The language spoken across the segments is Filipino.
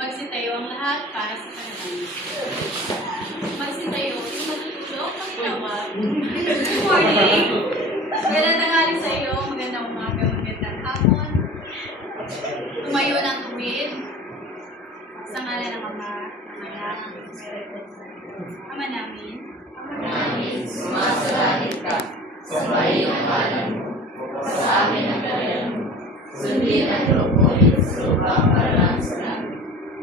Magsitayo ang lahat para sa panalangin. Magsitayo, yung matutulog, magtawag. Good morning! Magandang tanghali sa iyo, magandang umaga, magandang hapon. Tumayo ng tuwid. Sa ngalan ng Ama, ng Anak, ng Espiritu Santo. Ama namin. Sumasalangit ka, sambahin ang ngalan mo, sa amin ang karyan mo, sundin ang loob sa lupa para lang sa langit.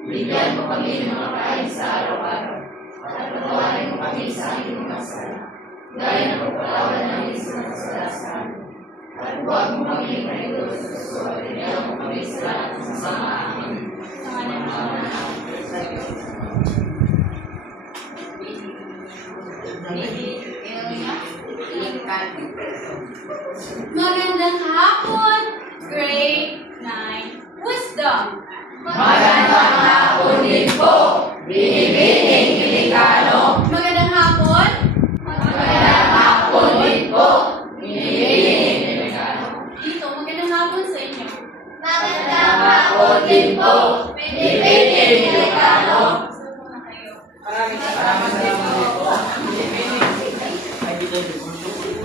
Bigyan mo kami ng mga kain sa araw-araw, at patawarin mo kami sa aming mga sala, gaya ng pagpatawad namin sa mga sala sa amin. At huwag mo kami mahilos sa gusto, at bigyan mo kami sa lahat ng masama. Amen. Sa ngalan ng Ama, Magandang hapon, grade 9, Wisdom. Magandang hapon din po, Binibining Hiligano. Magandang hapon. Magandang hapon din po, Binibining Hiligano. Dito, magandang hapon sa inyo. Magandang hapon din po, Binibining Hiligano. Gusto po na kayo. Maraming salamat po.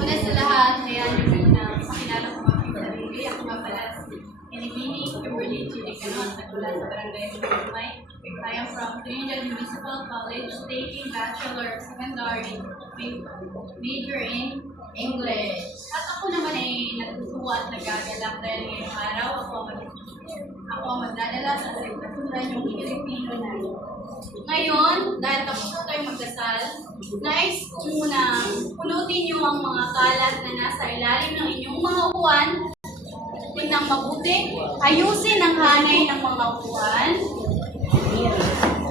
Una sa lahat, hayaan niyo muna pakilala ko aking sarili. Ako nga pala si Pinibini Kimberly Chilicano at nagmula sa Barangay Lumay. I am from Trinidad Municipal College, taking Bachelor of Secondary major in English. At ako naman ay natutuwa at nagagalak dahil ngayong araw ako ang magdadala sa pagkasundan yung Pilipino na. Ngayon, dahil tapos na tayo magdasal, nais ko muna pulutin niyo ang mga kalat na nasa ilalim ng inyong mga upuan. Tingnan mabuti, ayusin ang hanay ng mga upuan.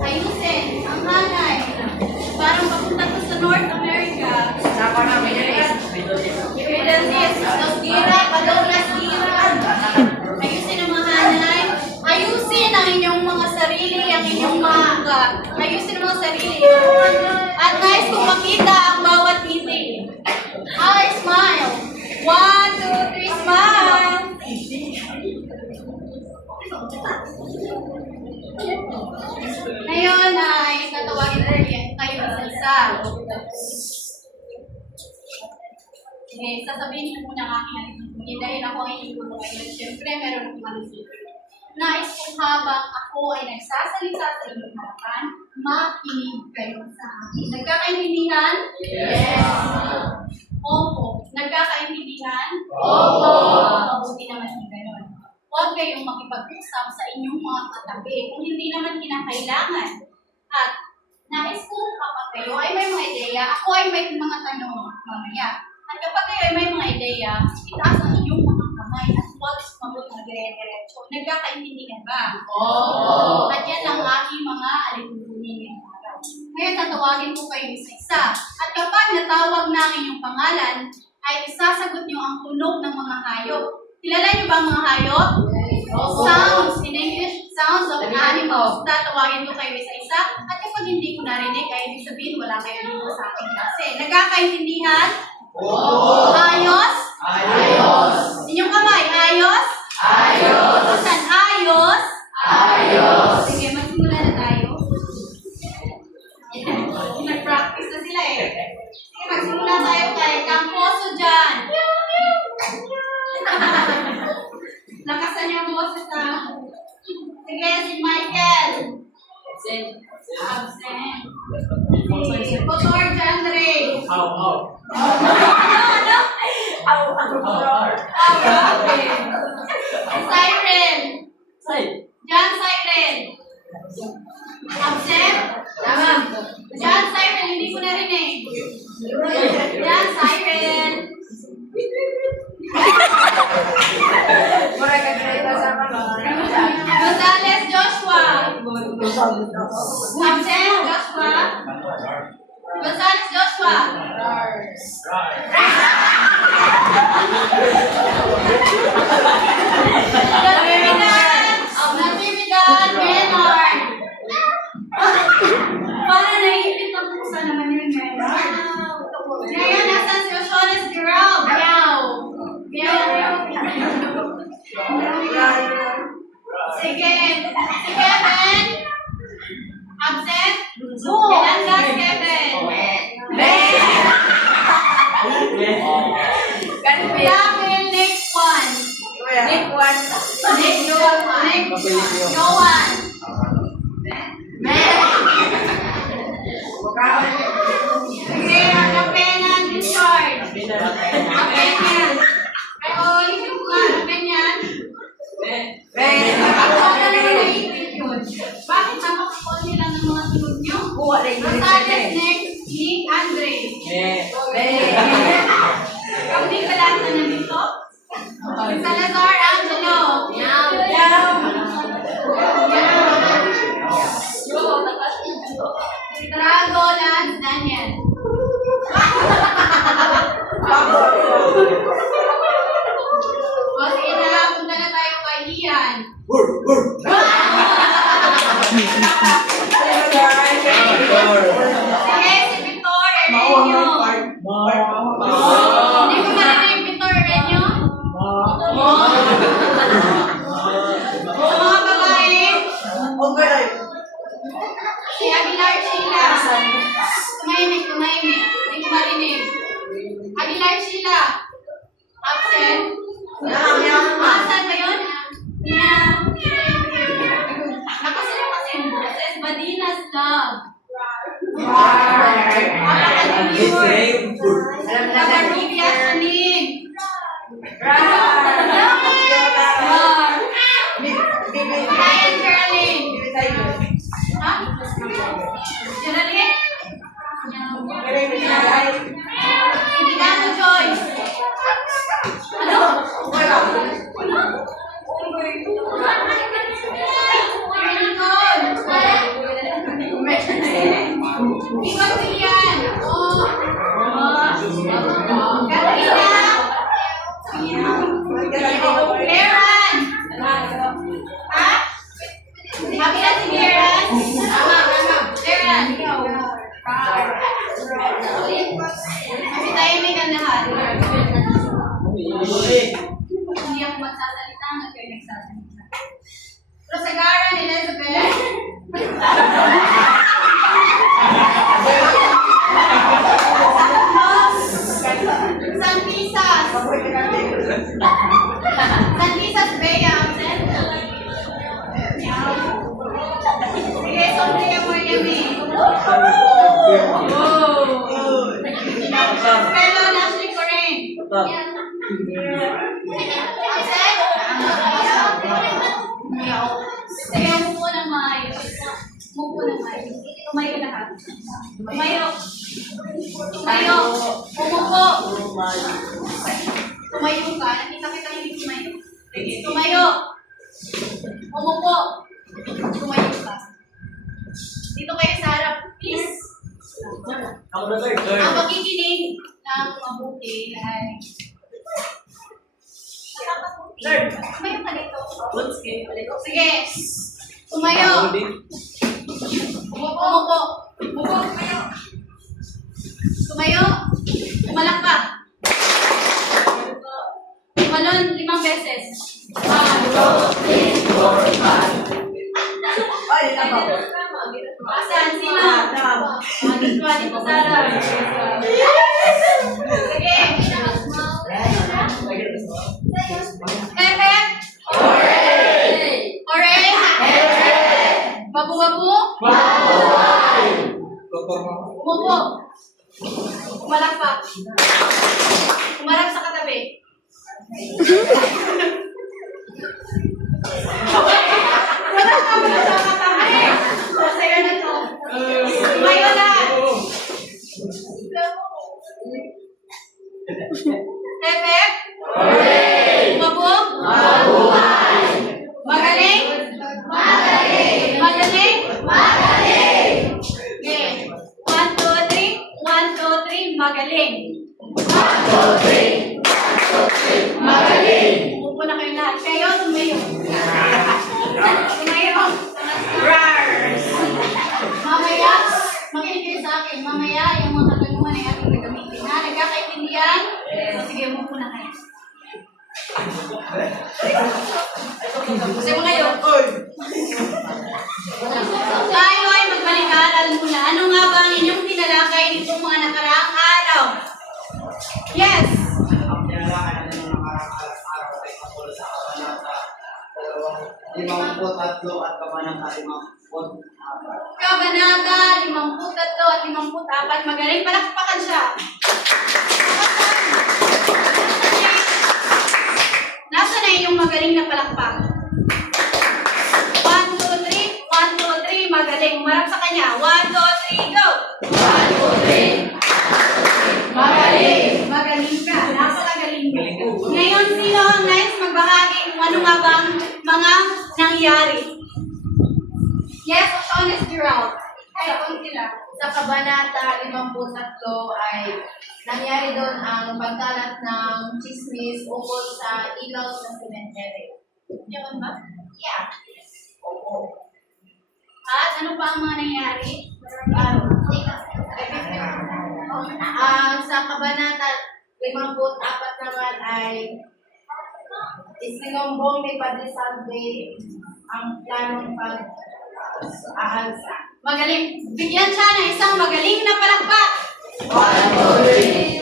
Ayusin ang hanay. Parang papunta ko sa North America. Sapa na, Middle East, Los Gira, Padoglas Gira. Ayusin ang mga hanay. Ayusin ang inyong mga sarili, ang inyong mga ayusin ang mga sarili. At nais kong makita ang bawat ngiti. Hi, smile. 1, 2, 3, smile. Ngayon ay tatawagin kayo isa-isa. Sige, sasabihin ko muna ang aking alipin. Dahil ako ay inulo ngayon. Siyempre, meron akong alipin. Nais kong habang ako ay nagsasalita sa inyong harapan, makinig kayo sa akin. Nagkakaintindihan? Yes! Opo. Nagkakaintindihan? Opo. Mabuti naman yung gano'n. Huwag kayong makipag-usap sa inyong mga katabi kung hindi naman kinakailangan. At nais kong kapag kayo ay may mga ideya, ako ay may mga tanong mamaya. At kapag kayo ay may mga ideya, itaas ang inyong mga kamay at huwag sumagot na dire-diretso. Nagkakaintindihan ba? Opo. At yan ang aking mga alipunin ngayong araw. Ngayon tatawagin ko kayo isa-isa. At kapag natawag na ang inyong pangalan, ay isasagot niyo ang tunog ng mga hayop. Kilala niyo ba ang mga hayop? Sounds. In English, sounds of animals. Tatawagin ko kayo isa-isa. At kapag hindi ko narinig, ay ibig sabihin wala kayo dito sa aking klase. Nagkakaintindihan? Opo. Ayos? Ayos. Inyong kamay, ayos? Ayos. Saan ayos? Ayos. Sige, magsimula na tayo. Nag-practice na sila eh. Sige, magsimula tayo kay Camposo dyan. Lakasan niyo ang boses ha. Sige, si Michael. Absent. Si Kotor Jandre. Ano? Okay. Siren. John Siren. Absent? John Siren, hindi ko narinig. John Siren. Gonzales Joshua. Absent? Joshua. Gonzales Joshua. Natividad Menard. Para naipit ang pusa naman yun, Menard. Ngayon, nasan si Oshones Girl? Meow. Sige. Si Kevin. Absent? Yanangas Kevin. Dahil next one. Nick Johan. Okay, Kapena Richard. Kapena. Ay, ulit yung mga Kapena. Bakit napakakuli lang ng mga tulog nyo? Rosales next, Nick Andre. Kami ba lahat na nandito? Salazar Angelo. Trago Lance Daniel. O sige na, punta na tayo kay Ian. Sige, si Victor Erenio. Hindi ko marinig Victor Erenio. Sa mga babae, si Aguilar Sheila. Tumahimik. Hindi ko marinig. Aguilar Sheila. Absent. Asan ba yun? Nakasino kasi. Says Badina's Love. Nabarubia Sanin. Ryan Geraldine. Ha? Geraldine? Ibigano Joyce. Ano? Ikaw Silian. Katrina. Leran. Ha? Sabi na si Leran. Leran. Kasi tayo may gandahan. Hindi ako magsasalita, kayo nagsasalita. Rosagaran Elizabeth. San Pisas. San Pisas Bea, absent. Sige, Sophia Moyami. Fellow Nashley Corain. Absent? Sige, umupo ng maayos. Tumayo lahat. Tumayo. Umupo. Tumayo ka. Nakita kita hindi tumayo. Sige, tumayo. Umupo. Tumayo ka. Dito kayo sa harap. Please. Ang pakikinig ng mabuti ay tumayo ka dito. Sige. Tumayo. Umupo. Tumayo. Umalakpak. Tumalon 5 beses. 1, 2, 3, 4, 5. Asan? Sino? Dito, Sarah. Sige. Pepe? Hooray! Babu-babu? Umupo. Umalakpak. Umarap sa katabi. Wala sa katabi. Sa'yo na to. Tumayo lahat. Pepe? Babu? Magaling? Magaling? Okay. 1, 2, 3. 1, 2, 3. Magaling. 1, 2, 3. Magaling. Upo na kayo lahat. Kayo, tumayo. Tumayo. Mamaya, makinig kayo sa akin. Mamaya, yung mga katanungan ay ating gagamitin. Ha? Nagkakaintindihan? So, sige, umupo na kayo. Kasi mga yun. Tayo ay magbalik 53 at Kabanata 54. Kabanata 53 at 54. Magaling, palakpakan siya. Nasa na yung magaling na palakpak? 1, 2, 3. 1, 2, 3. Magaling. Umarap sa kanya. 1, 2, 3, go! 1, 2, 3. Magaling. Magaling ka. Napakagaling ka. Ngayon, sino ang next magbahagi kung ano nga bang mga nangyari? Yes, Oceanes Gerald. Kaya kung sila. Sa Kabanata 53 ay nangyari doon ang pagkalat ng chismis ukol sa ilaw sa cemetery. Yun ba? Yeah. Oo. At ano pa ang mga nangyari? Sa Kabanata 54 naman ay isinumbong ni Padre Salve ang planong pag-aalsa. Magaling. Bigyan siya ng isang magaling na palakpak. 1, 2, 3.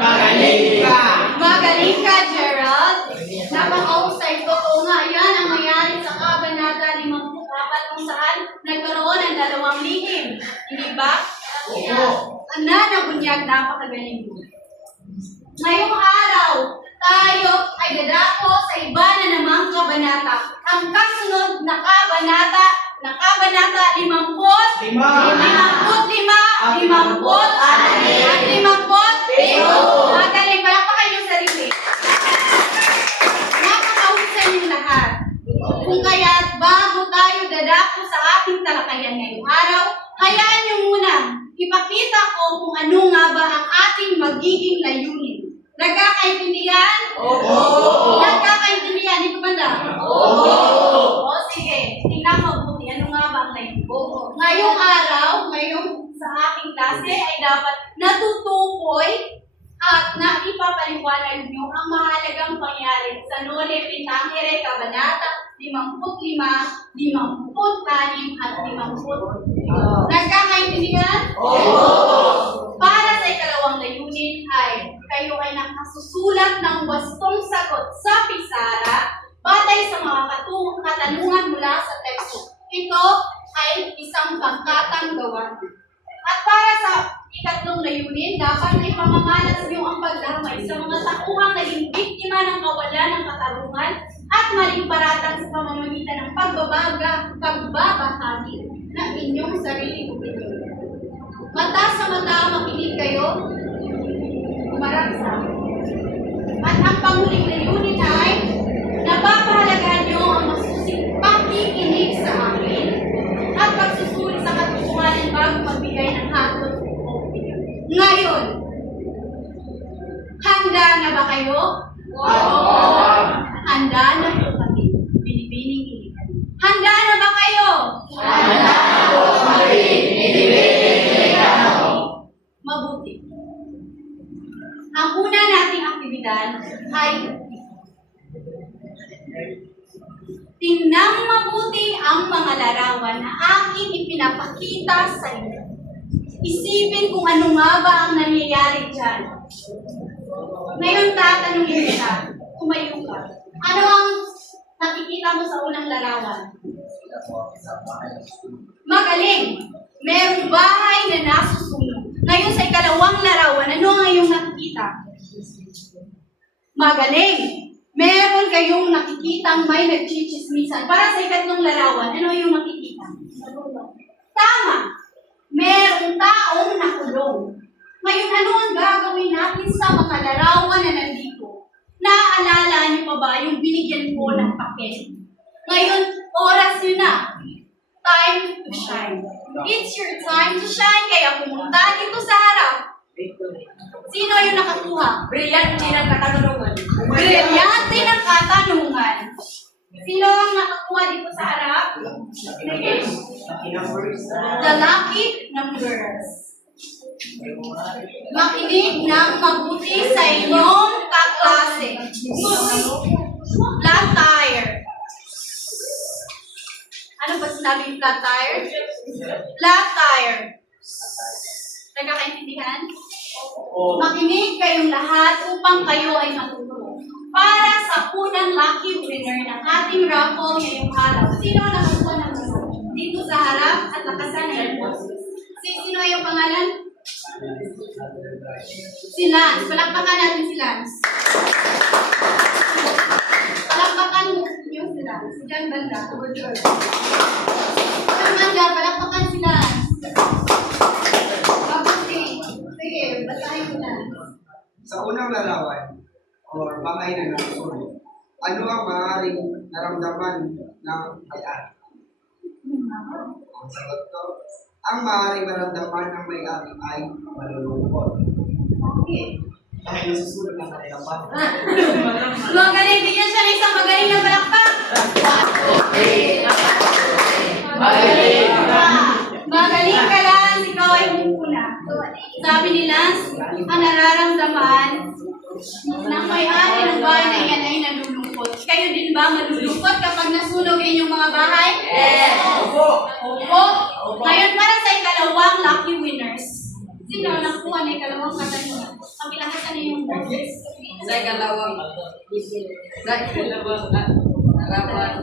Magaling ka! Magaling ka, Gerald. Napaka-usay ko. Oo nga, yan ang nangyari sa Kabanata 54 kung saan nagkaroon ng dalawang lihim. Hindi ba? Nanabunyag, napakagaling mo. Ngayong araw, tayo ay dadako sa iba na namang kabanata. Ang kasunod na kabanata 50, 55, 56, at 57. Magaling, palakpakan yung sarili. Napakahusay yung lahat. Kung kaya't bago tayo dadako sa ating talakayan ngayong araw, hayaan niyo muna ipakita ko kung ano nga ba ang ating magiging layunin. Nagkakaintindihan? Oo! Nagkakaintindihan, hindi ko banda? Oo! O sige, tingnan mo mabuti. Ano nga ba ang layunin? Ngayong araw, sa aking klase ay dapat natutukoy at naipapaliwanag nyo ang mahalagang pangyari sa Noli Tangere Kabanata 55, 56, at 57. Nagkakaintindihan? Para sa ikalawang layunin ay kayo ay nakasusulat ng wastong sagot sa pisara batay sa mga katanungan mula sa teksto. Ito ay isang pangkatang gawa. At para sa ikatlong layunin, dapat ay pamamalas niyo ang pagdamay sa mga tauhang naging biktima ng kawalan ng katarungan at maling paratang sa pamamagitan ng pagbabahagi ng inyong sariling opinyon. Mata sa mata, makinig kayo, umarap sa akin. At ang panghuling layunin ay napapahalagahan niyo ang masusing pakikinig sa akin at pagsusuri sa katotohanan bago magbigay ng hatol o opinyon. Ngayon, handa na ba kayo? Handa na po kami. Binibining ilikan. Handa na ba kayo? Mabuti. Ang una nating aktibidad ay tingnan mabuti ang mga larawan na aking ipinapakita sa inyo. Isipin kung ano nga ba ang nangyayari dyan. Ngayon tatanungin kita, tumayo ka. Ano ang nakikita mo sa unang larawan? Magaling! Merong bahay na nasusunog. Ngayon sa ikalawang larawan, ano ang iyong nakikita? Magaling! Meron kayong nakikitang may nagchichismisan. Para sa ikatlong larawan, ano yung nakikita? Tama! Merong taong nakulong. Ngayon, ano ang gagawin natin sa mga larawan na nandito? Naaalala niyo pa ba yung binigyan ko ng papel? Ngayon, oras yun na. Time to shine. It's your time to shine. Kaya pumunta dito sa harap. Sino yung nakakuha? Brilliant din ang katanungan. Brilyante ng katanungan. Sino ang nakakuha dito sa harap? The lucky numbers. Makinig ng mabuti sa inyong kaklase. Flat tire. Ano ba sinabi flat tire? Flat tire. Nagkakaintindihan? Makinig kayong lahat upang kayo ay matuto. para sa unang lucky winner ng ating raffle ngayong araw. Sino ang nakakuha ng gusto? Dito sa harap at lakasan ng iyong boses. Sino yung pangalan? Si Lance. Palakpakan natin si Lance. Palakpakan niyo si Lance. Diyan banda. Diyan banda. Palakpakan si Lance. Mabuti. Sige, basahin ko na. Sa unang larawan, or bangay na nasusunod, ano ang maaaring naramdaman ng may-ari? Ang sagot ko, ang maaaring maramdaman ng may-ari ay malulungkot. Okay. Dahil nasusunod na kanilapan. Magaling. Bigyan siya ng isang magaling na palakpak. Magaling. Magaling ka lang. Ikaw ay mumuna. Sabi ni Lance, ang nararamdaman ng may-ari ng bahay na iyan ay nalulungkot. Kayo din ba malulungkot kapag nasunog inyong mga bahay? Yes. Opo. Ngayon para sa ikalawang lucky winners. Sino ang nakuha ng ikalawang katanungan? Pagilakasan niyo yung boses. Sa ikalawang larawan,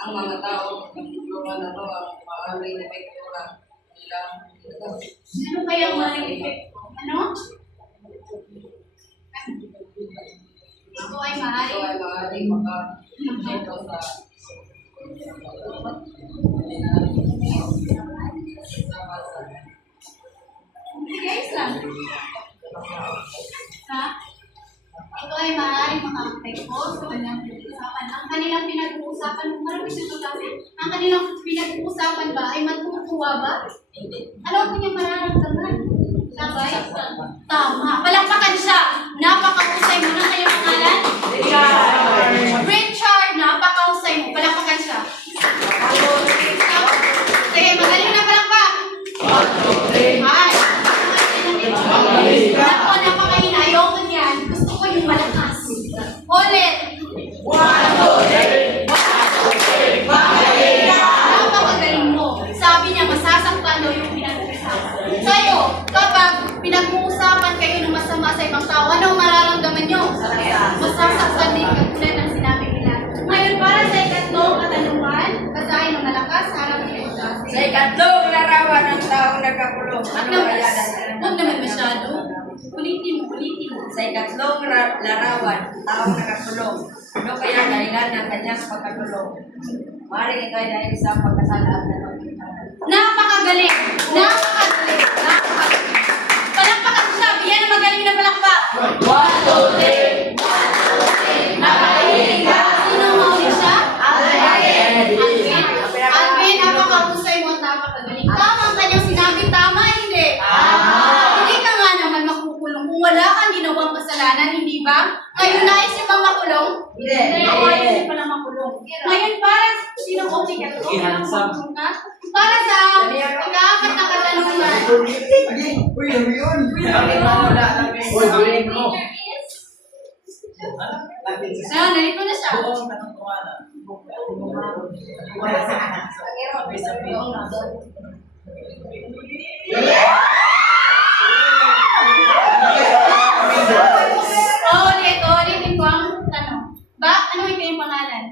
ang mga tao nagtulungan na to ang maaaring epektura nila. Ano kaya ang mga effect? Ano? Ito ay maaari. Ito ay maaaring maka-epekto sa Guys lang. Ha? Ito ay maaaring maka-apekto sa kanyang pinag-uusapan. Ang kanilang pinag-uusapan, marami siya kasi, ang kanilang pinag-uusapan ba ay matutuwa ba? Ano ang kanyang mararamdaman? Sabay? Tama. Palakpakan siya. Napakahusay mo. Ano kanyang pangalan? Richard. Napakahusay mo. Palakpakan siya. Sige, magaling na palakpak. Ay. Ako, napakahina. Ayoko niyan. Gusto ko yung malakas. Ulit. Napakagaling mo. Sabi niya, masasaktan daw yung pinag-uusapan. Sa'yo, kapag pinag-uusapan kayo ng masama sa ibang tao, anong mararamdaman nyo? Masasaktan din katulad ng sinabi nila. Ngayon, para sa ikatlong katanungan, basahin ng malakas, harap nila yung dati. sa ikatlong larawan ng taong nagkakulong. Ano kaya Huwag naman masyado. Ulitin mo. Sa ikatlong larawan, taong nakakulong. Ano kaya dahilan ng kanyang pagkakulong? Maaaring ito ay dahil sa pagkasala at pagkasala. Napakagaling! Palakpakan siya. Bigyan ng magaling na palakpak. 1, 2, 3. Nakailing ka. Sino ang mauli siya? Alvin. Alvin, napakahusay mo at napakagaling. Tama ang kanyang sinabi. Tama, hindi? Hindi ka nga naman makukulong kung wala kang ginawang kasalanan, hindi ba? Ngayon, nais niyo bang makulong? Hindi. Nais niyo pala makulong. Ngayon, para sino okay ka to? Makulong ka? Para sa ika-apat na katanungan. Uy, ano yun? Narito na siya. Ulitin ko ang tanong. Ano ito yung pangalan?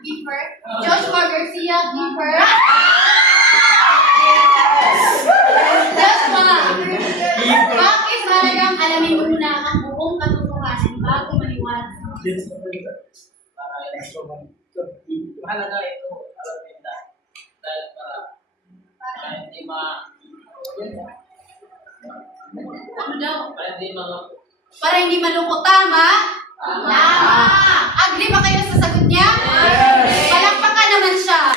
Keeper. Joshua Garcia, keeper. Joshua, bakit mahalagang alamin mo muna ang buong katotohanan bago maniwala? Mahalaga ito, alam nila. Dahil para hindi Ano daw? para hindi Para hindi malungkot. Tama? Tama. Agree ba kayo sa sagot niya? Palakpakan naman siya.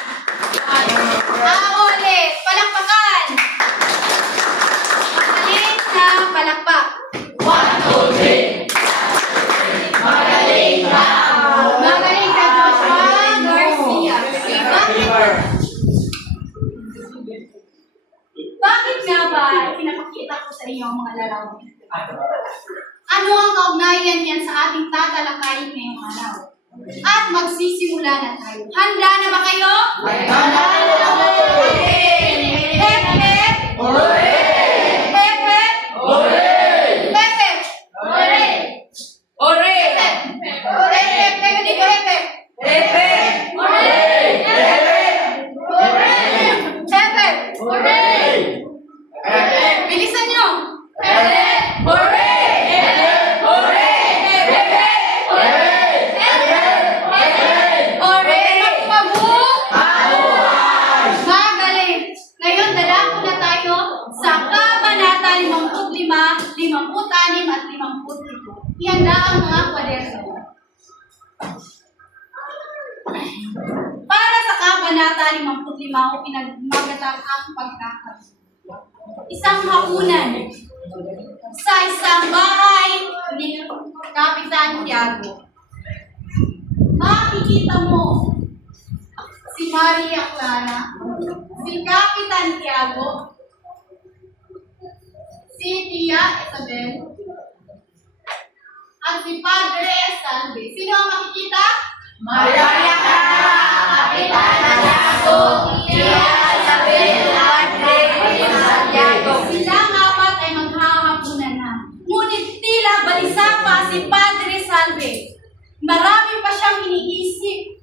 Ulit. Palakpakan. Magaling na palakpak. 1, 2, 3. Magaling ka. Magaling ka, Joshua Garcia. Bakit nga ba pinapakita ko sa inyo ang mga larawan? Ano ang kaugnayan niyan sa ating tatalakayin ngayong araw? At magsisimula na tayo. Handa na ba kayo? Handa na ba kayo? Hep, hep! Hep, hep! Para sa Kabanata 55 o pinagmagatang ang pagkakaroon. Isang hapunan sa isang bahay ni Kapitan Tiago. Makikita mo si Maria Clara, si Kapitan Tiago, si Tia Isabel, at si Padre Salve. Sino ang makikita? Maria Clara, Kapitana Tiago, Tia Isabel, Padre Santiago. Silang apat ay maghahapunan na. Ngunit tila balisa pa si Padre Salve. Marami pa siyang iniisip.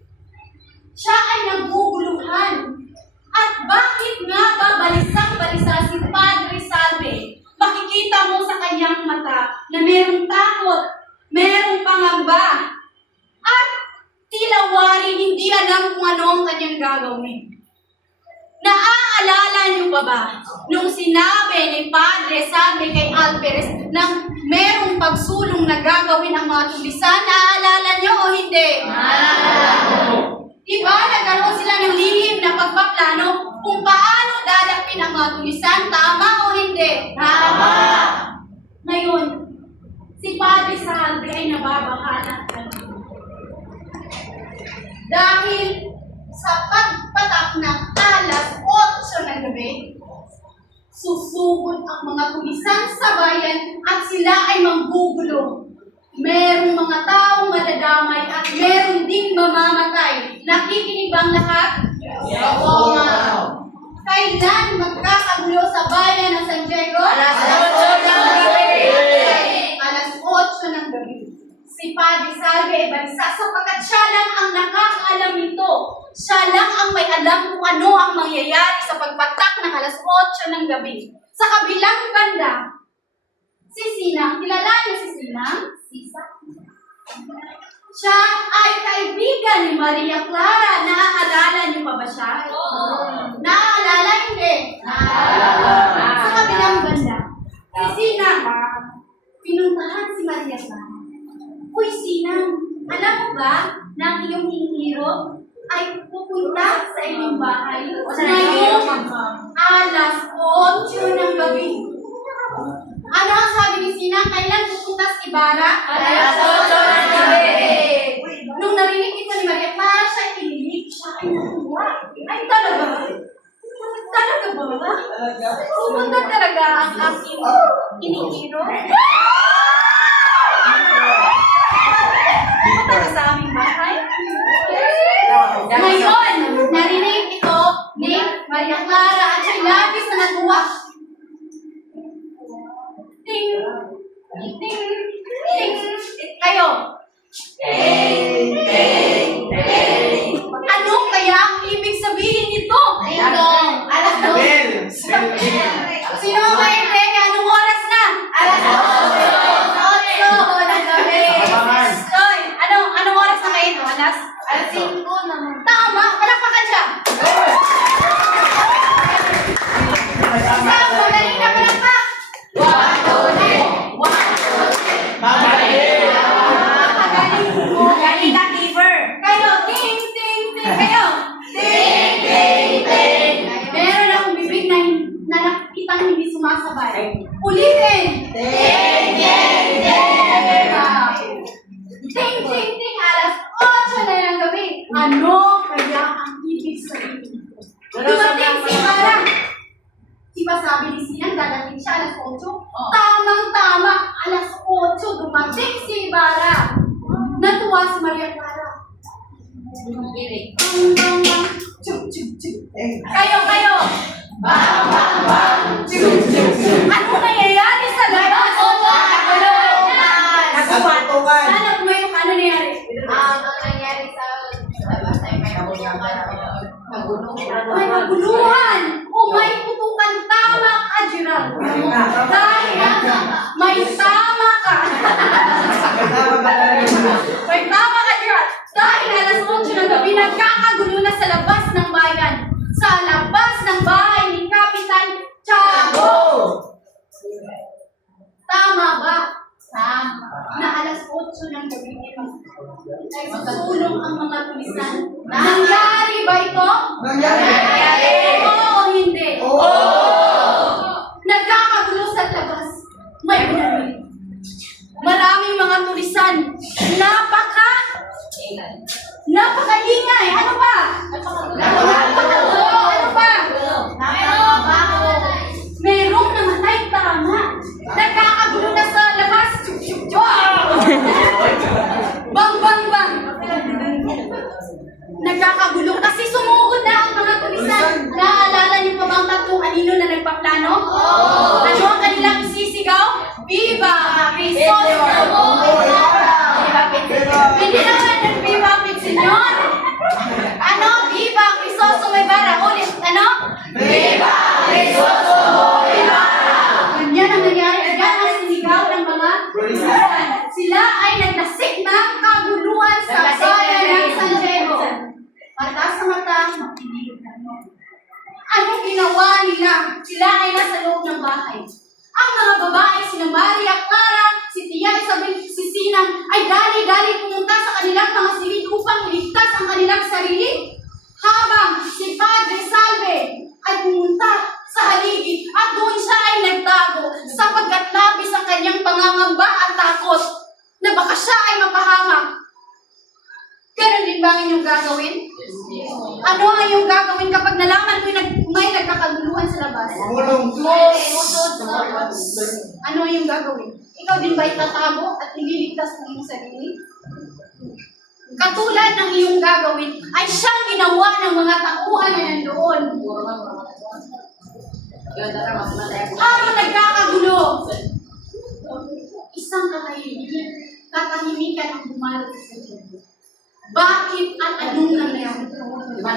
Siya ay naguguluhan. At bakit nga ba balisang-balisa si Padre Salve? Makikita mo sa kanyang mata na merong takot, merong pangamba, at tila wari hindi alam kung ano ang kanyang gagawin. Naaalala niyo pa ba nung sinabi ni Padre Salve kay Alperes na merong pagsulong na gagawin ang mga tulisan? Naaalala niyo o hindi? Diba nagkaroon sila ng lihim na pagpaplano kung paano dadakpin ang mga tulisan? Tama o hindi? Tama. Ngayon, si Padre Salve ay nababahala dahil sa pagpatak ng alas 8 ng gabi, susugod ang mga tulisan sa bayan at sila ay manggugulo. Merong mga taong madadamay at meron ding mamamatay. Nakikinig ba ang lahat? Oo nga. Kailan magkakagulo sa bayan ng San Diego? Alas 8 ng gabi. Alas 8 ng gabi. Si Padre Salve ay balisa sapagkat siya lang ang nakakaalam nito. Siya lang ang may alam kung ano ang mangyayari sa pagpatak ng alas 8 ng gabi. Sa kabilang banda, si Sinang, kilala niyo si Sinang? Sisa. Siya ay kaibigan ni Maria Clara. Naaalala niyo pa ba siya? Naaalala hindi? Sa kabilang banda, si Sinang, pinuntahan si Maria Clara. Uy, Sinang, alam mo ba na ang iyong hinihiro ay pupunta sa inyong bahay ngayong alas 8 ng gabi? Ano ang sabi ni Sinang? Kailan pupunta sa Ibarra? Alas 8 ng gabi. Nung narinig ito ni Maria Clara, siya ay kinilig. Siya ay natuwa. Ay, talaga? Talaga ba? Pupunta talaga ang aking hinihiro? Pupunta sa aming bahay? Ngayon, narinig ito ni Maria Clara at siya'y labis na natuwa. Ting! Ting! Ting! Kayo! Ano kaya ang ibig sabihin nito? Alas 2. Sino ang kainteng? Anong oras na? Alas 8 ng gabi. Soy, anong oras na kayo? Alas 5 naman. Tama! Palakpakan siya! Isang magaling na palakpak! Napakagaling mo! Galing ka, Giver. Kayo, ting, ting, ting! Kayo! Meron akong bibig na nakikitang hindi sumasabay. Ulitin! Ting, ting, ting! Alas 8 na ng gabi. Ano kaya ang ibig sabihin? Dumating si Ibarra. Di ba sabi ni Sinang dadating siya alas 8? Tamang-tama, alas 8 dumating si Ibarra. Natuwa si Maria Clara. Chuk, chuk, chuk. Kayo! Ano nangyayari sa labas? Nagpapatungan. Sana kumayo ka, ano nangyari? Ang nangyari sa labas ay may May maguluhan! O may putukan, tama ka, Gerald. Dahil may tama ka. May tama ka, Gerald. Dahil alas 8 ng gabi, nagkakagulo na sa labas ng bayan. Sa labas ng bahay ni Kapitan Tiago. Tama ba? Tama. Na alas 8 ng gabi. ay susulong ang mga tulisan. Nangyari ba ito? Nangyari! Oo o hindi? Oo! Nagkakagulo sa labas. May binaril. Maraming mga tulisan. Napakaingay. Ano pa? Napakagulo. Ano pa? Merong namatay, tama. Nagkakagulo na sa labas. Bang, bang, bang. Nagkakagulo kasi sumugod na ang mga tulisan. Naaalala niyo pa bang tatlong anino na nagpaplano? Ano ang kanilang isisigaw? Viva Crisostomo! Hindi naman ng Viva Pizziñon. Ano? Viva Crisostomo Ibarra. Ulit, ano? Viva Crisostomo Ibarra! Ganyan ang nangyari. Yan ang sinigaw ng mga tulisan. Sila ay naglasik ng kaguluhan sa bayan ng San Diego. Mata sa mata, makinig kami. Anong ginawa nila? Sila ay nasa loob ng bahay. Ang mga babae, sina Maria Clara, si Tia Isabel, si Sinang, ay dali-dali pumunta sa kanilang mga silid upang iligtas ang kanilang sarili. Habang si Padre Salve ay pumunta sa haligi at doon siya ay nagtago sapagkat labis ang kanyang pangangamba at takot na baka siya ay mapahamak. Ganon din ba ang inyong gagawin? Ano ang iyong gagawin kapag nalaman mo may nagkakaguluhan sa labas? Mulong. Ano ang iyong gagawin? Ikaw din ba itatago at ililigtas ng iyong sarili? Katulad ng iyong gagawin ay siyang ginawa ng mga tauhan na nandoon. Habang nagkakagulo, isang katahimikan ang dumalo sa Diyos. Bakit at anong nangyari?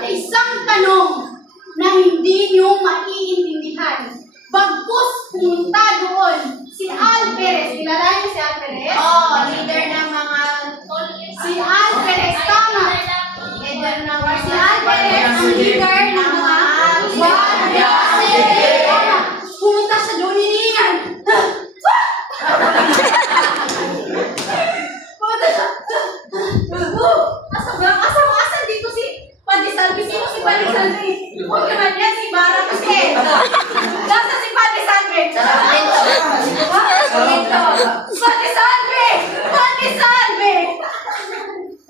Isang tanong na hindi niyo maiintindihan. Bagkus pumunta doon si Al Perez. Kilala niyo si Al Perez? Leader ng mga Si Al Perez, tama. leader ng Si Al Perez, ang leader ng mga Guardia Civil. Pumunta siya doon, hiningan. Pumunta siya. Asan dito si Padre Salvi? Sino si Padre Salvi? Huwag naman yan, si Ibarra kasi. Nasa si Padre Salvi? Padre Salvi! Padre Salvi!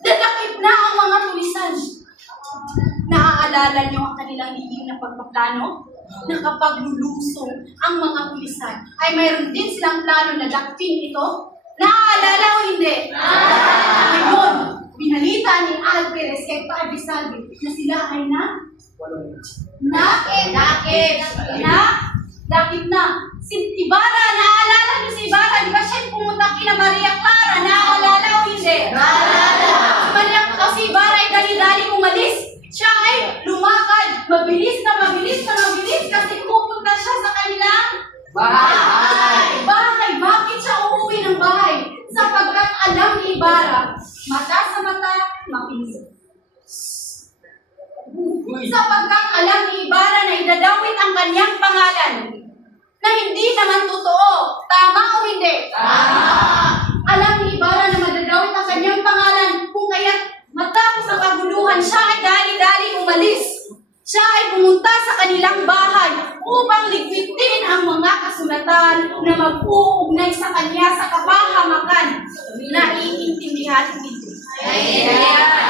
Nanakip na ang mga tulisan. Naaalala niyo ang kanilang higing na pagpaplano? Na kapag lulusong ang mga tulisan, ay mayroon din silang plano na dakpin ito? Naaalala o hindi? Ngayon, binalita ni Al Perez kay Padre Salvi na sila ay dakip na. Si Ibarra, naaalala niyo si Ibarra, di ba siya pumunta kina Maria Clara? Naaalala o hindi? Si Ibarra ay dali-dali umalis. Siya ay lumakad, mabilis kasi pupunta siya sa kanilang bahay. Bakit siya uuwi ng bahay? Sapagkat alam ni Ibarra, mata sa mata, makinig. Sapagkat alam ni Ibarra na idadawit ang kanyang pangalan na hindi naman totoo. Tama o hindi? Alam ni Ibarra na madadawit ang kanyang pangalan kung kaya't matapos ang kaguluhan, siya ay dali-dali umalis. Siya ay pumunta sa kanilang bahay upang ligpitin ang mga kasulatan na mag-uugnay sa kanya sa kapahamakan na iintindihan nito.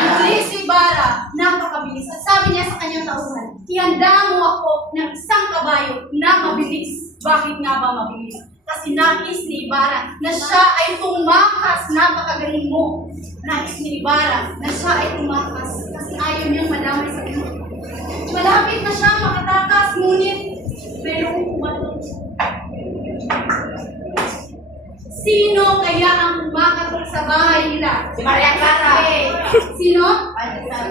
Muli si Ibarra, napakabilis. At sabi niya sa kanyang tauhan, ihanda mo ako ng isang kabayo na mabilis. Bakit nga ba mabilis? Kasi nais ni Ibarra na siya ay tumakas. Napakagaling mo. Nais ni Ibarra na siya ay tumakas kasi ayaw niyang madamay sa Diyos. Malapit na siya makatakas, ngunit mayroong umatot. Sino kaya ang umakatok sa bahay nila? Si Maria Clara. Sino?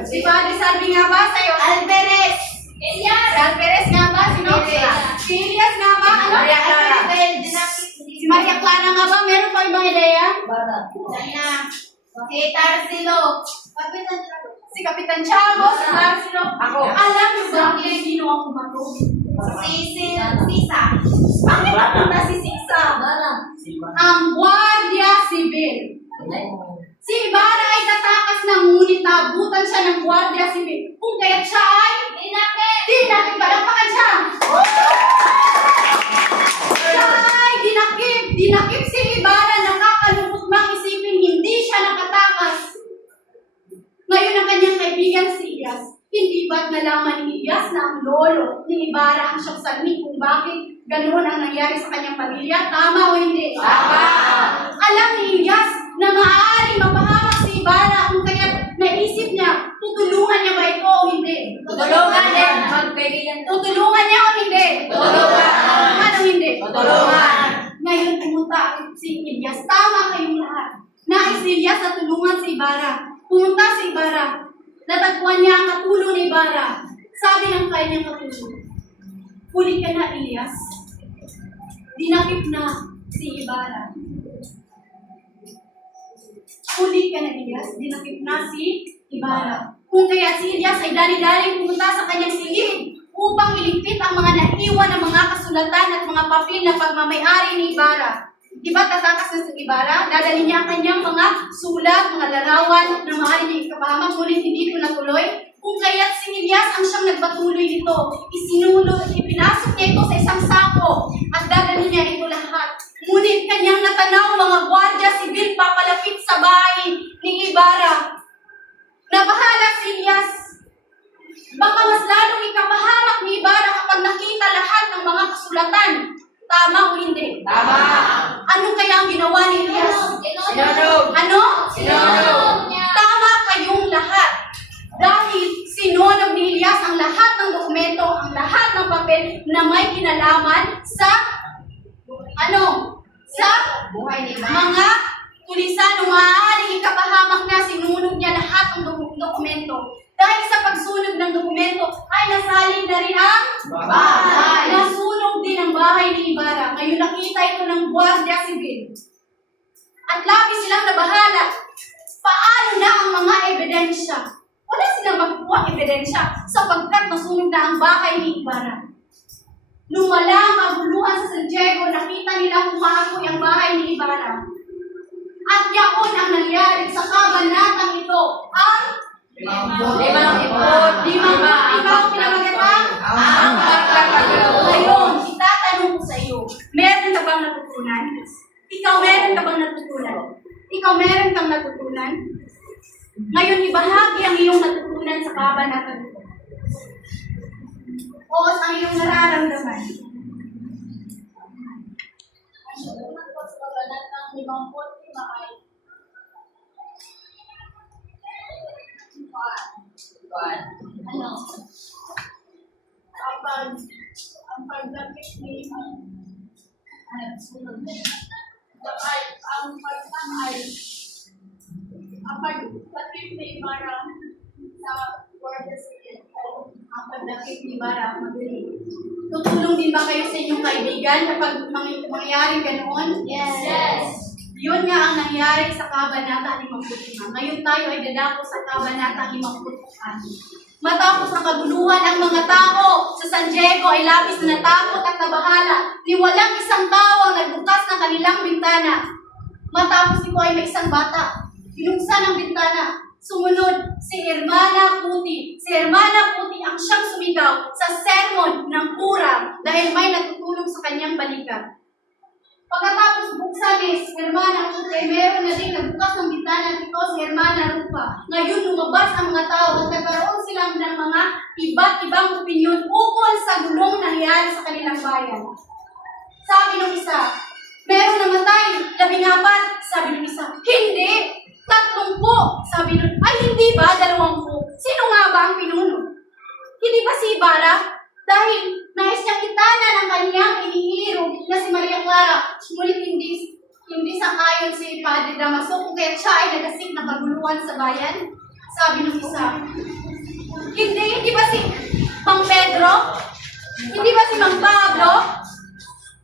Si Padre Salvi nga ba sa'yo? Al Perez. Si Al Perez nga ba? Sino? Si Elias nga ba? Ano? Maria Clara. Si Maria Clara nga ba? Meron pa ibang ideya? Si Tarsilo. Si Kapitan Tiago, si Tarsilo. Ako. Alam niyo ba kung sino ang umatok? Sisa. Bakit napunta si Sisa? Ang Guardia Civil. Si Ibarra ay tatakas siya ng Guardia Civil. Kung kaya't siya ay dinakip. Palakpakan siya. Siya ay dinakip si Ibarra. Nakakalungkot mang isipin, hindi siya nakatakas. Ngayon ang kanyang kaibigan si Iyas, hindi ba't nalaman ni Iyas na ang lolo ni Ibarra ang siyang salmi kung bakit ganoon ang nangyari sa kanyang pamilya? Tama o hindi? Tama! Alam ni Iyas na maaaring mapahamak si Ibarra kung kaya naisip niya, tutulungan niya ba ito o hindi? Tutulungan din, magkaibigan. Tutulungan niya o hindi? Tutulungan. Ano hindi? Tutulungan. Ngayon pumunta si Iyas. Tama kayong lahat. Nais si Iyas na tulungan si Ibarra. Pumunta si Ibarra. Natagpuan niya ang katulong ni Ibarra. Sabi ng kanyang katulong, huli ka na, Iyas. Dinakip na si Ibarra. Huli ka na, Iyas. Dinakip na si Ibarra. Kung kaya si Iyas ay dali-daling pumunta sa kanyang silid upang iligpit ang mga naiwan ng mga kasulatan at mga papel na pagmamayari ni Ibarra. Di ba tatakas na si Ibarra? Dadali niya ang kanyang mga sulat, mga larawan na maaari niya ikapahamak, ngunit hindi ito natuloy. Kung kaya't si Iyas ang siyang nagpatuloy nito, ipinasok niya ito sa isang sako at dadali niya ito lahat. Ngunit kanyang natanaw mga Guardia Civil papalapit sa bahay ni Ibarra. Nabahala si Iyas. Baka mas lalong ikapahamak ni Ibarra kapag nakita lahat ng mga kasulatan. Tama o hindi? Tama! Ano kaya ang ginawa ni Iyas? Sinunog! Ano? Sinunog! Tama kayong lahat. Dahil sinunog ni Iyas ang lahat ng dokumento, ang lahat ng papel na may kinalaman sa sa Buhay ni mga tulisan o maaaring ikapahamak na sinunog niya lahat ng dokumento. Dahil sa pagsunog ng dokumento ay nasalin na rin ang bahay. Nasunog din ang bahay ni Ibarra. Ngayon nakita ito ng Guardia Civil. At labis silang nabahala. Paano na ang mga ebidensya? Wala silang makukuha ebidensya sapagkat nasunog na ang bahay ni Ibarra. Lumala ang kaguluhan sa San Diego, nakita nila kumahakoy ang bahay ni Ibarra. At yaon ang nangyari sa kabanatang ito. Ang Limang ipon. Ikaw pinamagatang? Ang pagkakayo. Ngayon, itatanong ko sa iyo, meron ka bang natutunan? Ikaw meron ka bang natutunan? Ikaw meron kang natutunan? Ngayon, ibahagi ang iyong natutunan sa kabanatang ito. O ang iyong nararamdaman. Ang natutunan ko sa kabanatang 55 ay ano? Ang pagdapit ni ang pagdapit ni Ibarra sa Guardia Civil, ang pagdapit ni Ibarra magaling. Tutulong din ba kayo sa inyong kaibigan kapag mangyayari ganoon? Yes. Yun nga ang nangyari sa Kabanata 55. Ngayon tayo ay dadako sa Kabanata 56. Matapos ang kaguluhan ng mga tao sa San Diego ay labis na natakot at nabahala. Ni walang isang tao ang nagbukas ng kanilang bintana. Matapos ito ay may isang bata. Binuksan ang bintana. Sumunod si Hermana Puti. Si Hermana Puti ang siyang sumigaw sa sermon ng kura dahil may natutulog sa kanyang balikat. Pagkatapos buksan ni Hermana Puti, meron na din nagbukas ng bintana dito si Hermana Rupa. Ngayon lumabas ang mga tao at nagkaroon sila ng mga iba't ibang opinyon ukol sa gulong nangyari sa kanilang bayan. Sabi ng isa, meron namatay, 14. Sabi ng isa, hindi, 30. Sabi ng, ay hindi ba, 20. Sino nga ba ang pinuno? Hindi ba si Ibarra? Dahil nais niyang itana ng kanyang iniiro na si Maria Clara, ngunit hindi sang-ayon si Padre Damaso kung kaya siya ay nagasik na kaguluhan sa bayan. Sabi ng isa, hindi ba si Mang Pedro? Hindi ba si Mang Pablo?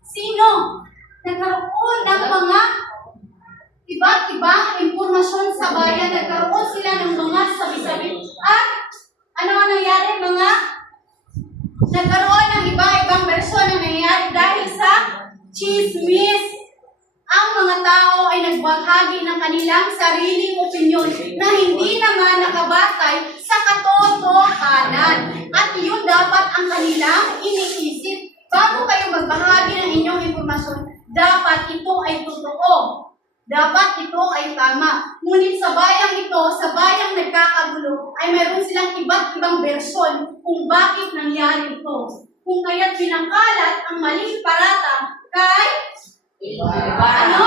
Sino? Nagkaroon ng mga iba't ibang impormasyon sa bayan, nagkaroon sila ng mga sabi-sabi. At ano ang nangyari? Nagkaroon ng iba-ibang bersyon na nangyayari dahil sa chismis. Ang mga tao ay nagbahagi ng kanilang sariling opinyon na hindi naman nakabatay sa katotohanan. At yun dapat ang kanilang iniisip. Bago kayo magbahagi ng inyong impormasyon, dapat ito ay totoo. Dapat ito ay tama. Ngunit sa bayang ito, sa bayang nagkakagulo, ay mayroon silang iba't ibang bersyon kung bakit nangyari ito. Kung kaya't pinangkalat ang maling paratang kay ano?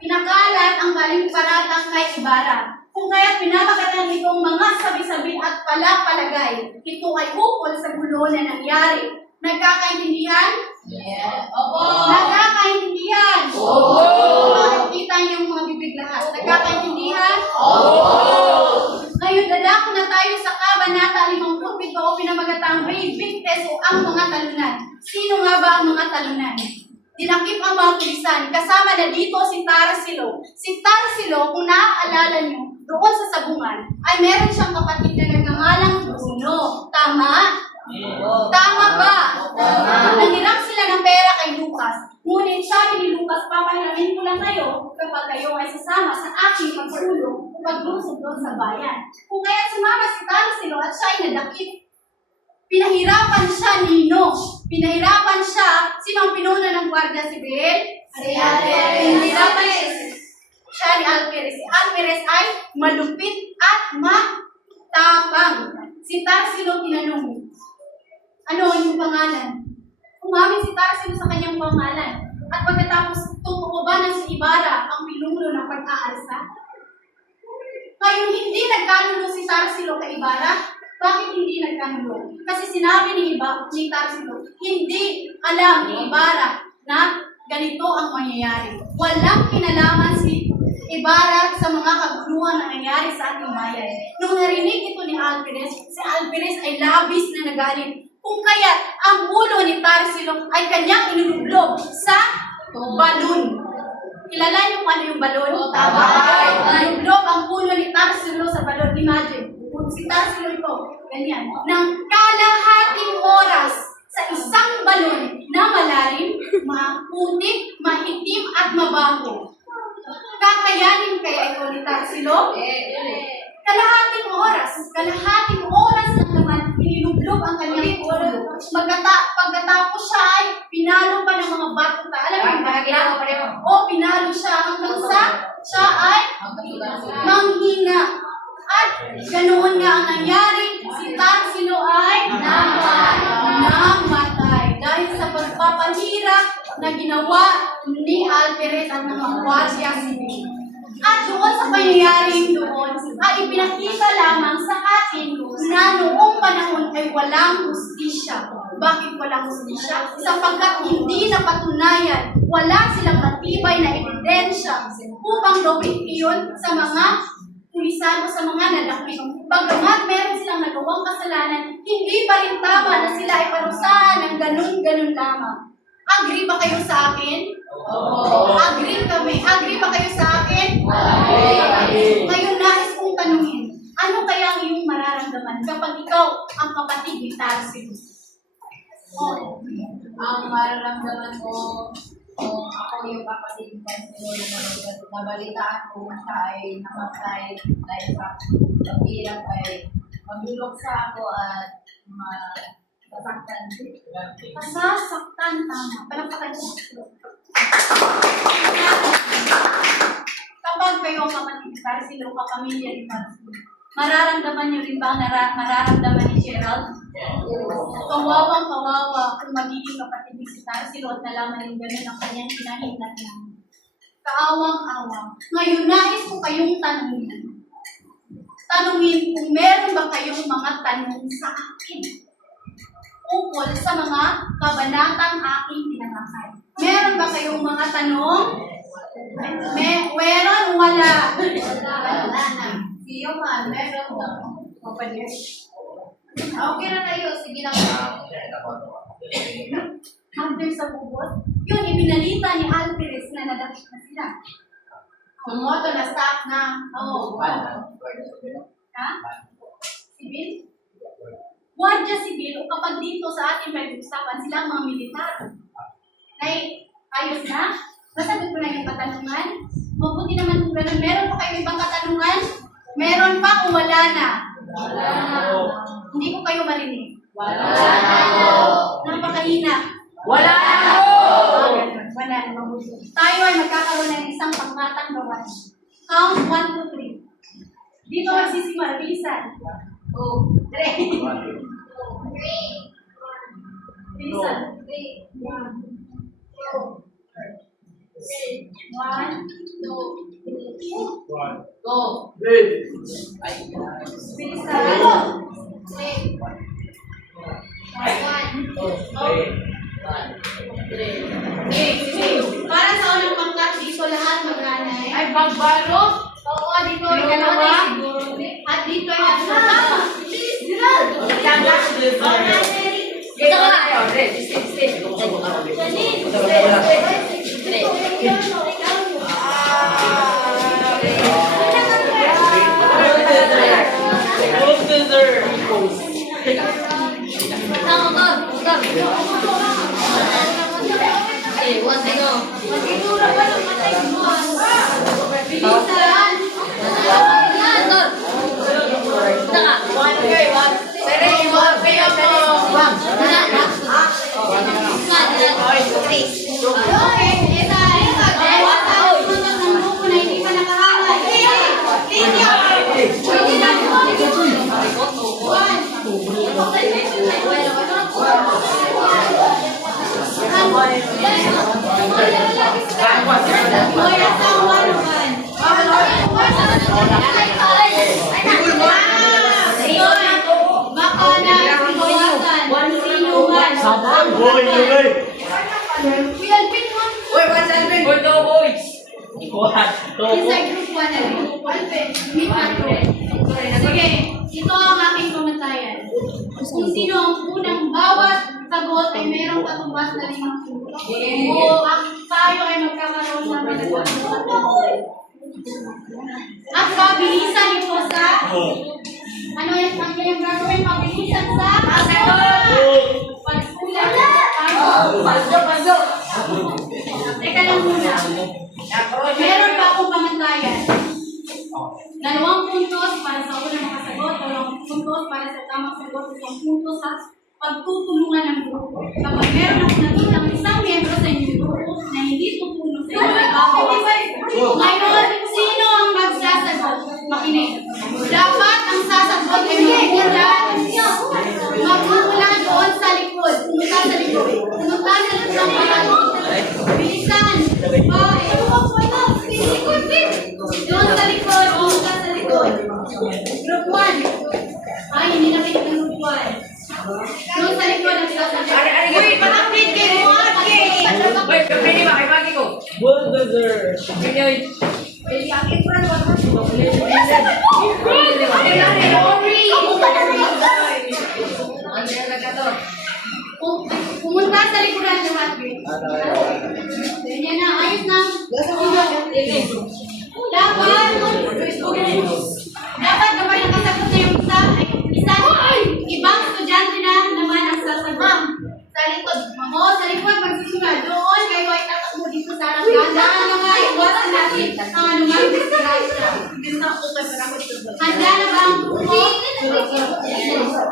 Pinakalat ang maling paratang kay Ibarra. Kung kaya't pinapakatan itong mga sabi-sabi at palagay, ito ay ukol sa gulo na nangyari. Nagkakaintindihan? Yes. Nagkakaintindihan? Nakikita niyo yung mga bibig lahat. Nagkakaintindihan? Ngayon, dadako na tayo sa Kabanata 57, pinamagatang Great Big Test o ang mga talunan. Sino nga ba ang mga talunan? Dinakip ang mga pulisan. Kasama na dito si Tarsilo. Si Tarsilo, kung naaalala niyo, doon sa sabungan, ay meron siyang kapatid na nagngangalang Bruno. Tama? Tama ba? Nangiram sila ng pera kay Lucas. Ngunit sabi ni Lucas, papahiramin ko lang kayo kapag kayo ay sasama sa aking pagsulong o paglusog doon sa bayan. Kung kaya sumama si Tarsilo at siya ay nadakip, pinahirapan siya Nino. Pinahirapan siya, sino ang pinuna ng Guardia Civil? Si Alperes. Pinahirapan siya ni Alperes. Si Alperes ay malupit at matapang. Si Tarsilo tinanong, ano yung pangalan? Umamin si Tarsilo sa kanyang pangalan. At pagkatapos, totoo ba na si Ibarra ang pinuno ng pag-aalsa? Ngayon, hindi nagkanulo si Tarsilo kay Ibarra. Bakit hindi nagkanulo? Kasi sinabi ni Tarsilo, hindi alam ni Ibarra na ganito ang mangyayari. Walang kinalaman si Ibarra sa mga kaguluhan na nangyari sa ating bayan. Nung narinig ito ni Alperes, si Alperes ay labis na nagalit. Kung kaya't ang ulo ni Tarsilo ay kanyang inulublog sa balon. Kilala niyo kung ano yung balon? Tama. Inulublog ang ulo ni Tarsilo sa balon. Imagine, kung si Tarsilo ito, ganyan, ng kalahating oras sa isang balon na malalim, maputik, mahitim at mabaho. Kakayanin kaya ito ni Tarsilo? Kalahating oras lang naman, inilublog ang kanyang ulo. Pagkatapos siya ay pinalo pa ng mga batuta. Alam mo yung batuta? O pinalo siya hanggang sa siya ay manghina. At ganoon nga ang nangyari, si Tarsilo ay namatay. Dahil sa pagpapahirap na ginawa ni Alperes at ng mga Guardia Civil. At doon sa pangyayaring doon, ay ipinakita lamang sa atin na noong panahon ay walang hustisya. Bakit walang hustisya? Sapagkat hindi napatunayan, wala silang matibay na ebidensya upang gawin iyon sa mga pulisan o sa mga nadakip. Bagamat meron silang nagawang kasalanan, hindi pa rin tama na sila ay parusahan ng ganun-ganun lamang. Agree ba kayo sa akin? Agree kami. Agree ba kayo sa akin? Ngayon, nais kong tanungin, ano kaya ang iyong mararamdaman kapag ikaw ang kapatid ni Tarsilo? Ang mararamdaman ko, kung ako yung kapatid ni Tarsilo na nabalitaan ko na siya ay namatay dahil sa pagkirap ay magluloksa ako at masasaktan. Masasaktan, tama. Palapakan mo. Kapag kayo ang kapatid ni Tarsilo, kapamilya ni Tarsilo, mararamdaman niyo rin ba ang mararamdaman ni Gerald? Kawawang-kawawa kung magiging kapatid ni si Tarsilo at nalaman rin ganun ang kanyang kinahinat niya. Kaawang-awa. Ngayon, nais ko kayong tanungin. Tanungin kung meron ba kayong mga tanong sa akin ukol sa mga kabanatang aking pinangahay. Meron ba kayong mga tanong? Meron o wala? Wala na. Siyo man, meron na. Okay na tayo. Sige na. After sa bubot, yun, ibinalita ni Alperes na nadakit na sila. Sumoto na stop na. Oo. Ha? Sibil? Guardia Civil, o kapag dito sa ating may usapan, silang mga militar. Ay, ayos na? Masagot ko na yung katanungan. Mabuti naman kung ganun. Meron pa kayo ibang katanungan? Meron pa o wala na? Wala na. Hindi ko kayo marinig. Wala na po. Napakahina. Wala na po. Wala na. Mabuti. Tayo ay magkakaroon ng isang pangmatang gawain. Count 1, 2, 3. Dito magsisimula. Bilisan. 2, 3. Bilisan. 3, 1, 2, 1, 2, 3. Go. Bilisan. 3. 1. Para sa unang pangkat, dito lahat mag-anay. Ay, bagbaro. Oo, dito ay dalawa. At dito ay tama. Dito ka tayo. Stay. Inside group 1 na rin. Sige, ito ang aking komentayan. Kung sino ang unang bawat sagot ay merong katumbas na 5 puntos. O tayo ay magkakaroon ng at pabilisan ito sa ano yung gagawin? Pabilisan sa pagsulat. Teka lang muna. Meron pa akong pamantayan. 2 puntos para sa unang makasagot, 2 puntos para sa tamang sagot, 1 puntos sa pagtutulungan ng grupo. Kapag meron akong nakitang isang miyembro sa inyong grupo na hindi tutulong sa inyo, ngayon, sino ang magsasagot? Makinig. Dapat ang sasagot ay magmumula doon sa likod. Pumunta sa likod. Pumunta sa likod ng mga bilisan. Doon sa likod. Pumunta sa likod. Group 1. Ay, hindi nakita ng group 1. Doon sa likod ang sasagot. Uy, patapit kayo mo. Wait, pwede ba? Kay Pagi ko. Bulldozer. Pumunta sa likuran lahat. Ganyan na, ayos na. Dapat kapag nakasagot na yung isa, ibang estudyante na naman ang sasagot. Sa likod. Oo, sa likod, magsusunod. Doon, kayo ay tatakbo dito sa harapan. Handa na nga, iwasan natin. Ang ano nga, handa na ba ang grupo?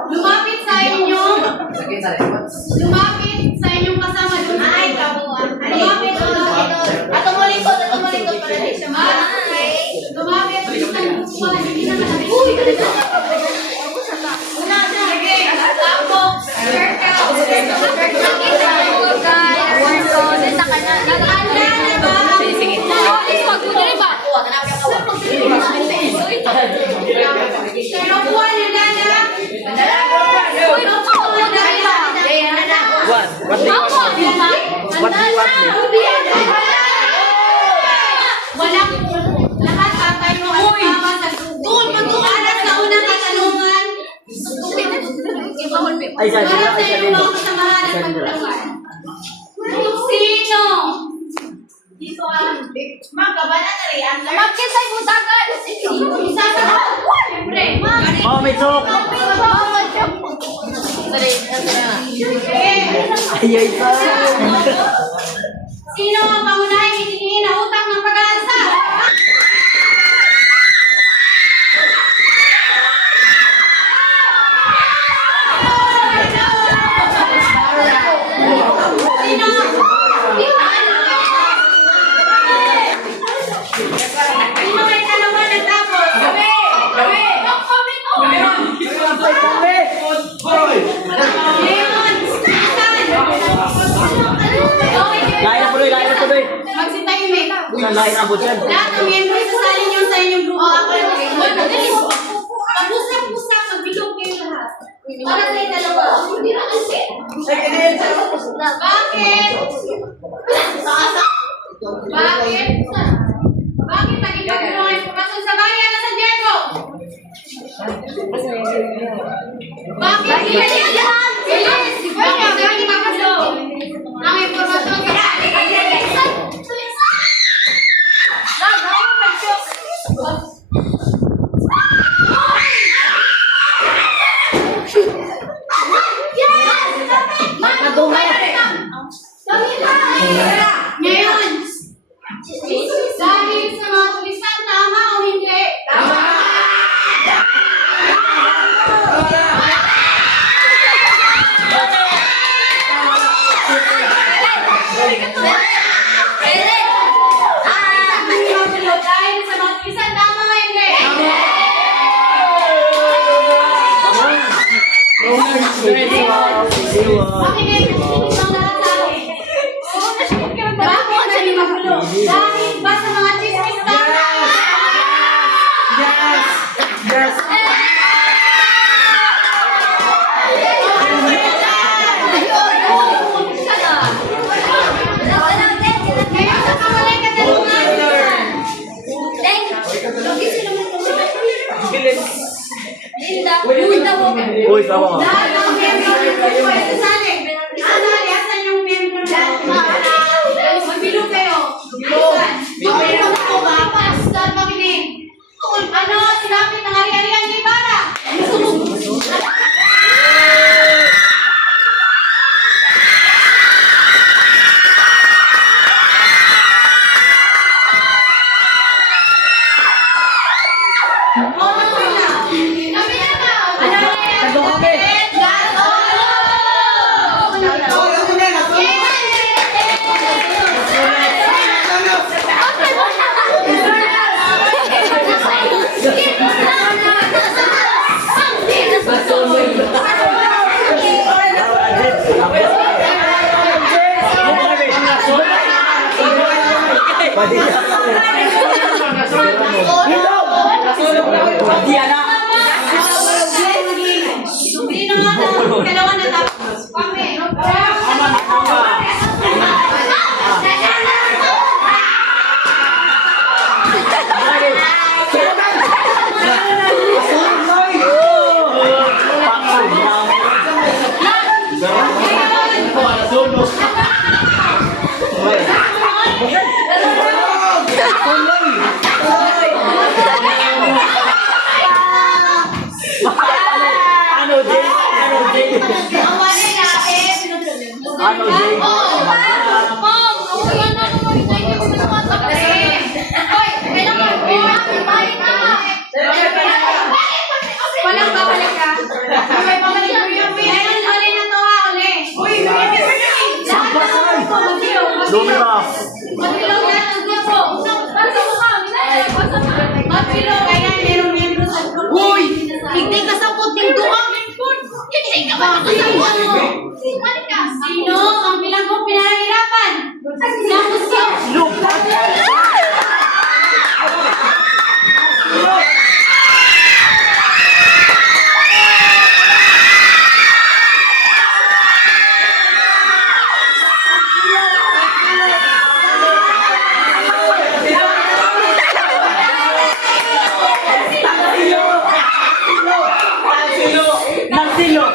Lumapit sa inyong kasama doon. Ay, kabuan. Lumapit. Ato mo likod para di siya Lumapit. Hindi na natin. Uy, una siya. Sige, tapos. Lahat tatay mo doon pag-ualas sa unang katanungan. Ay, Para sa iyo mga kasamahan at pagtulungan. Sino? Dito ang magkabana na rin. Magkisay mo dagat. Isa sa siyempre. Oh, may joke. Ayay pa. Sino ang pangunahing hihingi na utang ng pag-aalsa? lain abot yan. Lahat ng miyembro isasali niyo sa inyong grupo. Magaling. Mag-usap-usap, magbilog kayo lahat. Para sa dalawa. Bakit? Bakit? Bakit naging magulong ang impormasyon sa bayan na San Diego? Bakit? Bilis! Bakit naging magulong ang impormasyon sa bayan? Ngayon, dahil sa mga tulisan, tama o hindi? Tama! Dahil sa mga tulisan, tama o hindi? Bakit naging magulo? Dahil ba sa mga chismis tama? Ngayon sa kamalay katanungan. Uy, sama nga. Dahil ang miyembro ng grupo ay sasali. Sasali, asan yung miyembro ng magbilog kayo. Bilisan. Magbilog ako ba? Pastor, makinig. Ano, sinapit ng hari-harian ni Ibarra? Hindi na nga daw. Kailangan na tapos. Kami. Ano, Jay? Walang babalik ka. Okay, babalik ko yung meron uli na to ha, uli. Uy, Lumibas. magbilog na ng grupo. Magbilog, kaya meron miyembro sa grupo. Uy! Hindi ka sa puting duwang. Hindi ka ba nakasama mo? Sino ang bilang kong pinahihirapan? Sa musyo. Nagsilo.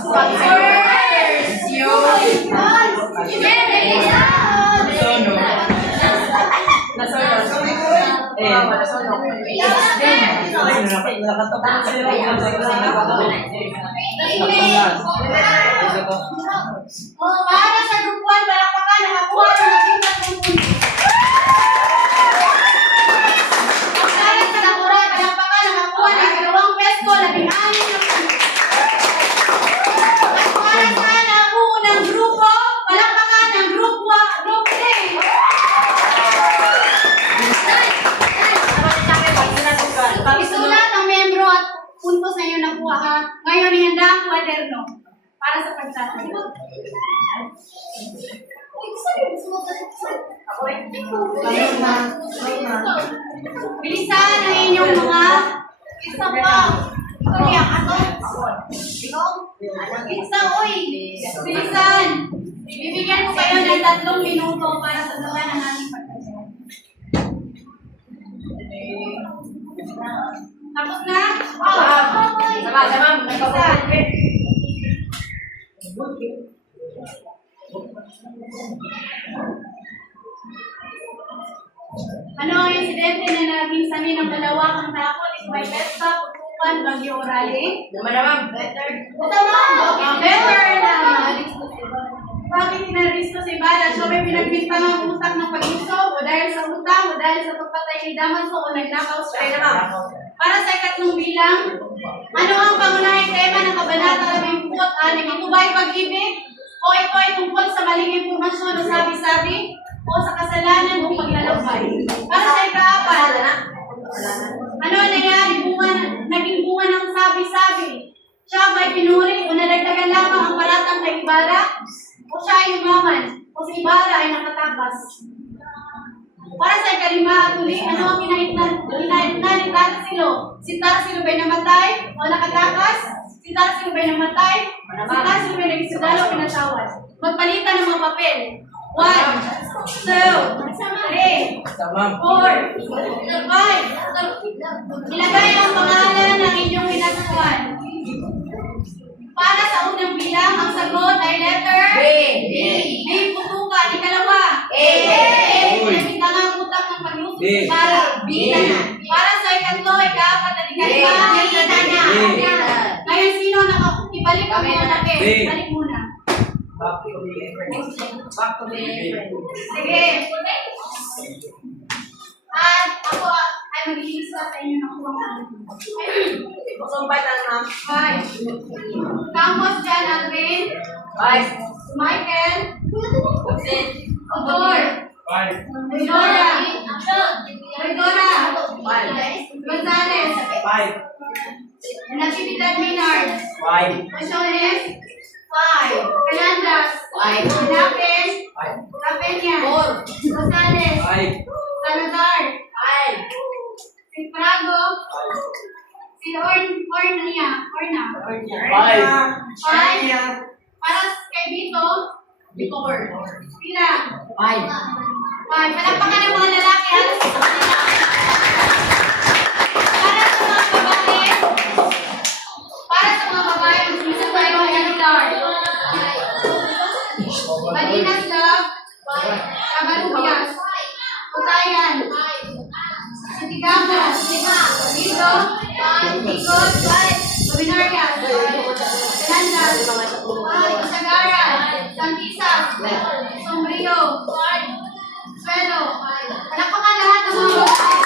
Sponsor! Para sa Group 1, palakpakan, nakakuha ng labing tatlong puntos. Para sa Group 4, palakpakan, nakakuha ng dalawang pwesto, 16 na puntos. At para sa naunang grupo, palakpakan ng Group 3. Isulat ang membro at puntos na inyong nakuha ha. Ngayon, ihanda ang kwaderno para sa pagsasagot. Bilisan ang inyong mga isa pa. Kaya ako. Isa, uy. Bilisan. Bibigyan ko kayo ng 3 minuto para sa laban ng ating pagsasagot. Tapos na? Ano ang insidente na naging sanhi ng malawakang takot? Ito ay pesta, putukan, bagyo o rally? Better naman. Bakit kinaristo si Bala? Siya may pinagbintang ang utak ng pag-usog o dahil sa utang o dahil sa pagpatay ni Damaso o nagnakaw siya. Para sa ikatlong bilang, ano ang pangunahing tema ng Kabanata 16? Ito ba ay pag-ibig? O ito ay tungkol sa maling impormasyon o sabi-sabi? O sa kasalanan o paglalakbay? Para sa ika-4, ano nangyari naging bunga ng sabi-sabi? Siya ba'y pinuri o nadagdagan lamang ang paratang kay Ibarra? O siya ay umaman? O si Ibarra ay nakatakas? Para sa ika-5 at uli, ano ang kinahitnan ni Tarsilo? Si Tarsilo ba'y namatay o nakatakas? Si Tarsilo ba'y namatay? Si Tarsilo ba'y nagsisidalo o pinatawad? Magpalitan ng mga papel. 1, 2, 3, 4, 5. Ilagay ang pangalan ng inyong hinatuan. Para sa unang bilang, ang sagot ay letter B. Putukan. Ikalawa. A. Pinagkita ng utak ng pag-usap. Para B. Para sa ikatlo, ika-4 at ika-5. Ngayon, sino ibalik ang muna? Balik muna. Sige. At ako ay mag-iisa sa inyo ng kuwang. Campos John Alvin. Michael. Odor. Medora. Gonzales. Natividad Minard. Masiones. 5. Canandas. Lapis. Lapenya. Rosales. Salazar. Si Prago. Si Orna. 5. Para kay Vito. Pila. 5. Palakpakan ng mga lalaki. Halos sa kanila. Para sa mga babae, isa tayo ay Aguilar. Malinas Love. Cabarubias. Utayan. Sitigamo. Dito. Ikot. Luminarias. Canandas. Isagaran. Santisas. Sombrio. Suelo. Palakpakan lahat ng mga babae.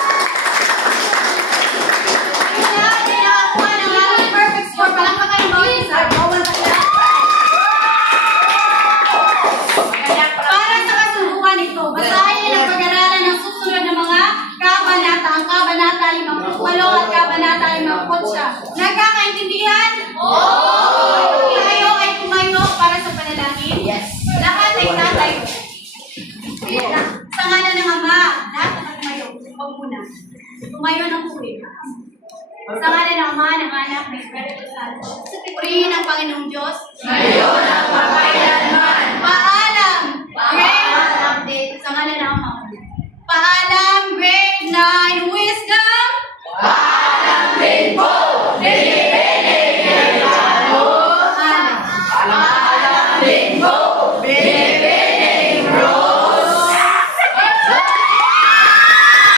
Para sa kasubukan ito, basahin ang pag-aralan ng susunod na mga kabanata, ang kabanata 58 at kabanata 59. Nagkakaintindihan? Oo! Kayo ay tumayo para sa panalangin? Yes. Lahat ay tatayo. Sa ngalan ng Ama, lahat ay tumayo. Huwag muna. Tumayo ng puwing. Sa ngalan ng Ama, ng Anak, ng Espiritu Santo. Purihin ang Panginoong Diyos. Ngayon at magkailanman. Paalam. Paalam. Sa ngalan ng Ama. Paalam.